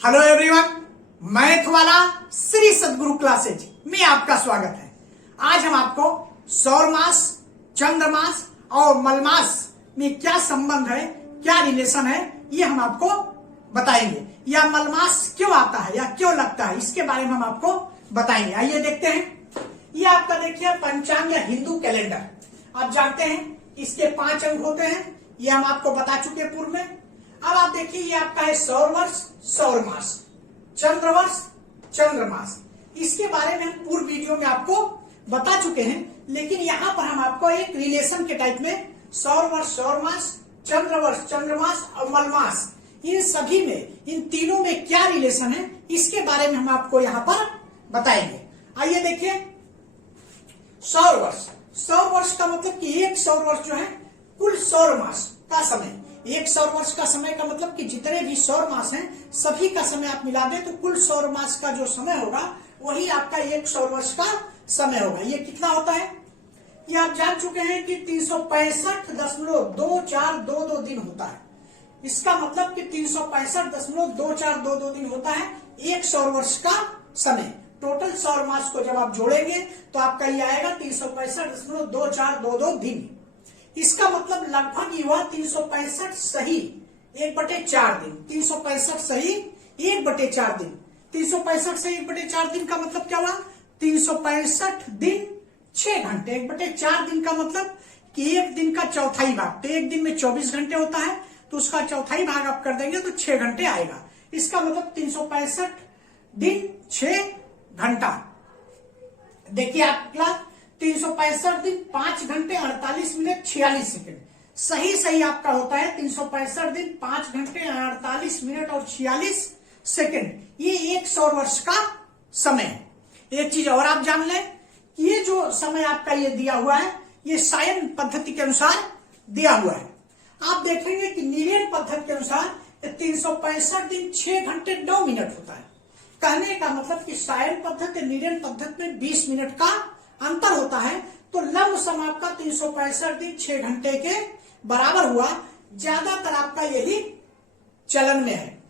Hello everyone, math वाला श्री सद्गुरु classes में आपका स्वागत है। आज हम आपको सौर मास, चंद्रमास और मलमास में क्या संबंध है, क्या रिलेशन है, ये हम आपको बताएंगे। या मलमास क्यों आता है या क्यों लगता है, इसके बारे में हम आपको बताएंगे। आइए देखते हैं। ये आपका देखिए पंचांग या हिंदू कैलेंडर, आप जानते हैं इसके 5 अंक होते हैं, ये हम आपको बता चुके हैं पूर्व में। अब आप देखिए ये आपका है सौर वर्ष, सौर मास, चंद्रवर्ष, चंद्रमास। इसके बारे में हम पूर्व वीडियो में आपको बता चुके हैं, लेकिन यहाँ पर हम आपको एक रिलेशन के टाइप में सौर वर्ष, सौर मास, चंद्रवर्ष, चंद्रमास और मलमास, इन सभी में, इन तीनों में क्या रिलेशन है, इसके बारे में हम आपको यहाँ पर बताएंगे। आइए देखिए, सौर वर्ष। सौर वर्ष का मतलब कि एक सौर वर्ष जो है कुल सौर मास का समय, एक सौर वर्ष का समय का मतलब कि जितने भी सौर मास हैं सभी का समय आप मिला दें तो कुल सौर मास का जो समय होगा वही आपका एक सौर वर्ष का समय होगा। ये कितना होता है ये आप जान चुके हैं कि 365.2422 दिन होता है। इसका मतलब कि 365.2422 दिन होता है एक सौर वर्ष का समय। टोटल सौर मास को जब आप जोड़ेंगे तो आपका ये आएगा 365.2422 दिन। इसका मतलब लगभग ये हुआ 365 सही 1/4 दिन। 365 सही 1/4 दिन। 365 सही 1/4 दिन का मतलब क्या हुआ? 365 दिन 6 घंटे। 1/4 दिन का मतलब कि एक दिन का चौथाई भाग। तो एक दिन में 24 घंटे होता है, तो उसका चौथाई भाग आप कर देंगे तो 6 घंटे आएगा। इसका मतलब 365 दिन 6 घंटा। देखिए आपका 365 दिन 5 घंटे 48 मिनट 46 सेकंड। सही आपका होता है 365 दिन 5 घंटे 48 मिनट और 46 सेकंड। ये एक सौर वर्ष का समय है। एक चीज और आप जान लें, ये जो समय आपका ये दिया हुआ है ये सायन पद्धति के अनुसार दिया हुआ है। आप देखेंगे कि नीलियन पद्धति के अनुसार 365 दिन 6 घंटे 9 मिनट होता है। कहने का मतलब कि सायन पद्धति नीलियन पद्धति में 20 मिनट का अंतर होता है, तो लंब समय आपका 365 दिन 6 घंटे के बराबर हुआ। ज्यादातर आपका यही चलन में है।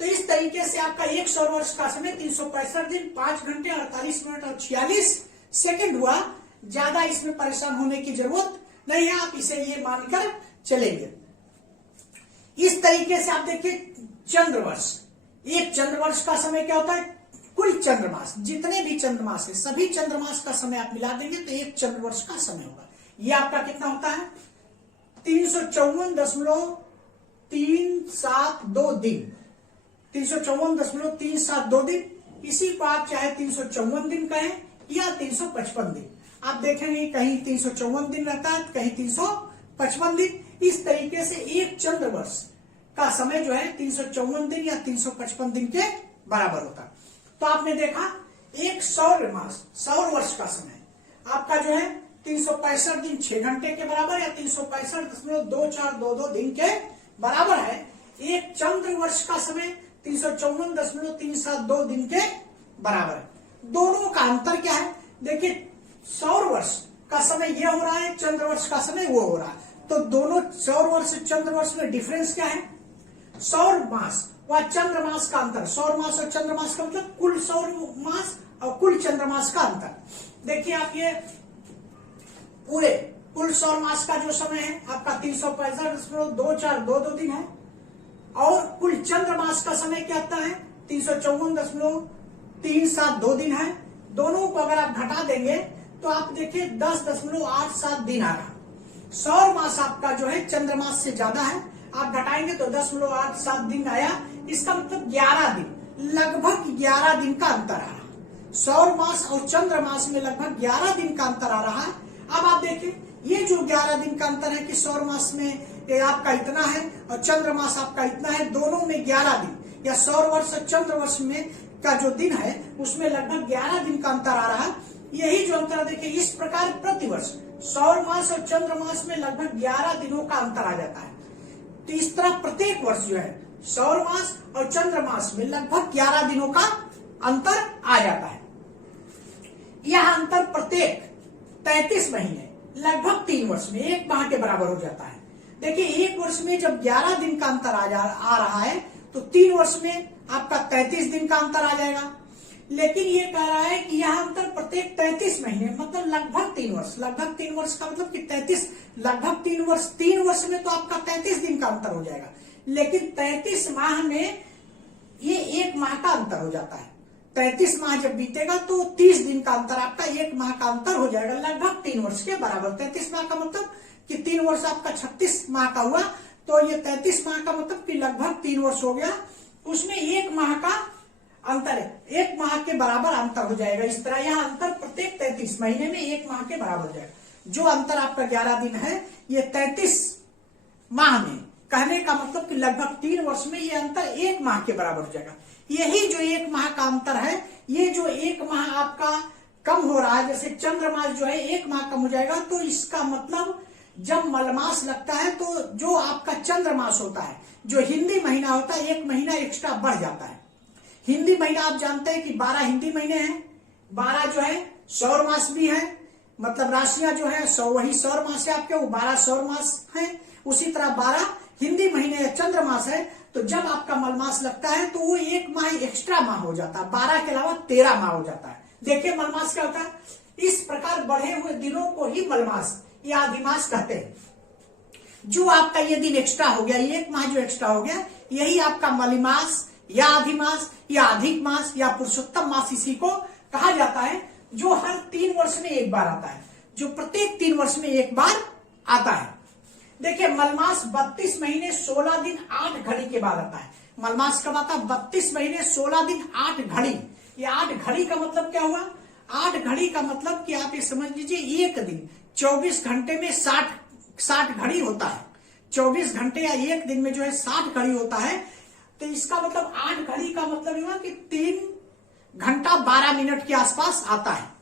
तो इस तरीके से आपका एक सौर वर्ष का समय 365 दिन 5 घंटे 48 मिनट और 46 सेकंड हुआ। ज्यादा इसमें परेशान होने की जरूरत नहीं है, आप इसे ये मानकर चलेंगे। इस तरीके से आप देखिए चंद्रवर्ष, एक चंद्रवर्ष का समय क्या होता है? कुल चंद्रमास, जितने भी चंद्रमास है सभी चंद्रमास का समय आप मिला देंगे तो एक चंद्रवर्ष का समय होगा। ये आपका कितना होता है? 354.372 दिन। 354.372 दिन। इसी को आप चाहे 354 दिन कहें या 355 दिन। आप देखेंगे कहीं 354 दिन रहता है, कहीं 355 दिन। इस तरीके से एक चंद्रवर्ष का समय जो है 354 दिन या 355 दिन के बराबर होता है। तो आपने देखा एक सौर मास, सौर वर्ष का समय आपका जो है 365 दिन 6 घंटे के बराबर या 365.2422 दिन के बराबर है। एक चंद्र वर्ष का समय 354.372 दिन के बराबर है। दोनों का अंतर क्या है? देखिए सौर वर्ष का समय यह हो रहा है, चंद्र वर्ष का समय वो हो रहा है। तो दोनों सौर वर्ष चंद्र वर्ष में डिफरेंस क्या है? सौर मास व चंद्रमास का अंतर। सौर मास और चंद्रमास का मतलब कुल सौर मास और कुल चंद्रमास का अंतर। देखिए आप ये पूरे कुल सौर मास का जो समय है आपका 365.2422 दिन है, और कुल चंद्रमास का समय क्या आता है? 354.372 दिन है। दोनों को अगर आप घटा देंगे तो आप देखिए 10.87 दिन आ रहा। सौर मास आपका जो है चंद्रमास से ज्यादा है, आप घटाएंगे तो 10.87 दिन आया। इसका मतलब 11 दिन, लगभग 11 दिन का अंतर आ रहा। सौर मास और चंद्र मास में लगभग 11 दिन का अंतर आ रहा है। अब आप देखें ये जो 11 दिन का अंतर है कि सौर मास में आपका इतना है और चंद्र मास आपका इतना है, दोनों में 11 दिन, या सौर वर्ष और चंद्र वर्ष में का जो दिन है उसमें लगभग 11 दिन का अंतर आ रहा है। यही जो अंतर देखिए, इस प्रकार प्रतिवर्ष सौर मास और चंद्र मास में लगभग 11 दिनों का अंतर आ जाता है। तो इस तरह प्रत्येक वर्ष जो है सौर मास और चंद्र मास में लगभग 11 दिनों का अंतर आ जाता है। यह अंतर प्रत्येक 33 महीने लगभग 3 वर्ष में 1 माह के बराबर हो जाता है। देखिए एक वर्ष में जब 11 दिन का अंतर आ रहा है तो 3 वर्ष में आपका 33 दिन का अंतर आ जाएगा। लेकिन ये कह रहा है कि यह अंतर प्रत्येक 33 महीने मतलब लगभग 3 वर्ष, लगभग 3 वर्ष का मतलब कि 33 लगभग 3 वर्ष में तो आपका 33 दिन का अंतर हो जाएगा। लेकिन 33 माह में ये 1 माह का अंतर हो जाता है। 33 माह जब बीतेगा तो 30 दिन का अंतर आपका 1 माह का अंतर हो जाएगा, लगभग 3 वर्ष के बराबर। 33 माह का मतलब कि 3 वर्ष आपका 36 माह का हुआ, तो ये 33 माह का मतलब कि लगभग 3 वर्ष हो गया। उसमें 1 माह का अंतर है, 1 माह के बराबर अंतर हो जाएगा। इस तरह यह अंतर प्रत्येक 33 महीने में 1 माह के बराबर हो जाएगा। जो अंतर आपका 11 दिन है, ये 33 माह में, कहने का मतलब कि लगभग 3 वर्ष में ये अंतर 1 माह के बराबर हो जाएगा। यही जो 1 माह का अंतर है, ये जो 1 माह आपका कम हो रहा है, जैसे चंद्रमास जो है 1 माह कम हो जाएगा, तो इसका मतलब जब मलमास लगता है तो जो आपका चंद्रमास होता है, जो हिंदी महीना होता है, 1 महीना एक्स्ट्रा बढ़ जाता है। हिंदी महीना आप जानते हैं कि 12 हिंदी महीने हैं, 12 जो है सौर मास भी है, मतलब राशियां जो है वही सौर मास है आपके, वो 12 सौर मास है। उसी तरह 12 हिंदी महीने या चंद्रमास है। तो जब आपका मलमास लगता है तो वो 1 माह एक्स्ट्रा माह हो जाता है, 12 के अलावा 13 माह हो जाता है। देखिए मलमास क्या होता है, इस प्रकार बढ़े हुए दिनों को ही मलमास या अधिमास कहते हैं। जो आपका ये दिन एक्स्ट्रा हो गया, 1 माह जो एक्स्ट्रा हो गया, यही आपका मलिमास या अधिमास या अधिक मास या पुरुषोत्तम मास इसी को कहा जाता है, जो हर 3 वर्ष में 1 बार आता है, जो प्रत्येक 3 वर्ष में 1 बार आता है। देखिए मलमास 32 महीने 16 दिन 8 घड़ी के बाद आता है। मलमास कब आता है? 32 महीने 16 दिन 8 घड़ी। ये 8 घड़ी का मतलब क्या हुआ? 8 घड़ी का मतलब कि आप ये समझ लीजिए 1 दिन 24 घंटे में 60 घड़ी होता है। 24 घंटे या 1 दिन में जो है 60 घड़ी होता है। तो इसका मतलब 8 घड़ी का मतलब हुआ कि 3 घंटा 12 मिनट के आसपास आता है।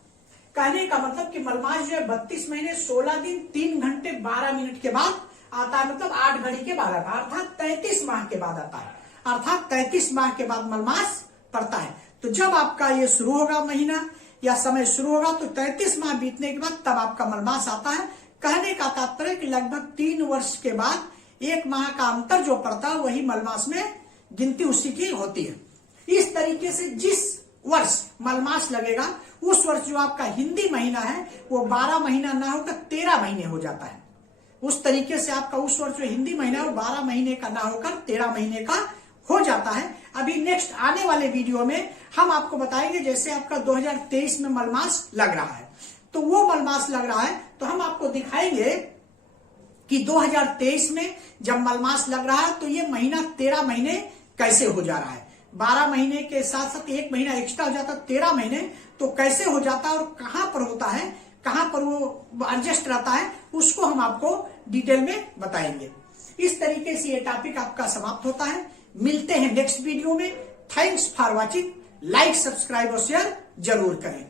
कहने का मतलब कि मलमास जो है 32 महीने 16 दिन 3 घंटे 12 मिनट के बाद आता है, मतलब 8 घड़ी के बाद आता है, अर्थात 33 माह के बाद आता है। अर्थात 33 माह के बाद मलमास पड़ता है। तो जब आपका ये शुरू होगा महीना या समय शुरू होगा तो 33 माह बीतने के बाद तब आपका मलमास आता है। कहने का तात्पर्य कि लगभग 3 वर्ष के बाद 1 माह का अंतर जो पड़ता है वही मलमास में गिनती उसी की होती है। इस तरीके से जिस वर्ष मलमास लगेगा उस वर्ष जो आपका हिंदी महीना है वो 12 महीना ना होकर 13 महीने हो जाता है। उस तरीके से आपका उस वर्ष जो हिंदी महीना है वो 12 महीने का ना होकर 13 महीने का हो जाता है। अभी नेक्स्ट आने वाले वीडियो में हम आपको बताएंगे, जैसे आपका 2023 में मलमास लग रहा है तो वो मलमास लग रहा है तो हम आपको दिखाएंगे कि 2023 में जब मलमास लग रहा है तो ये महीना 13 महीने कैसे हो जा रहा है। 12 महीने के साथ साथ 1 महीना एक्स्ट्रा हो जाता है, 13 महीने तो कैसे हो जाता है और कहां पर होता है, कहां पर वो एडजस्ट रहता है, उसको हम आपको डिटेल में बताएंगे। इस तरीके से ये टॉपिक आपका समाप्त होता है। मिलते हैं नेक्स्ट वीडियो में। Thanks for watching. Like, subscribe और शेयर जरूर करें।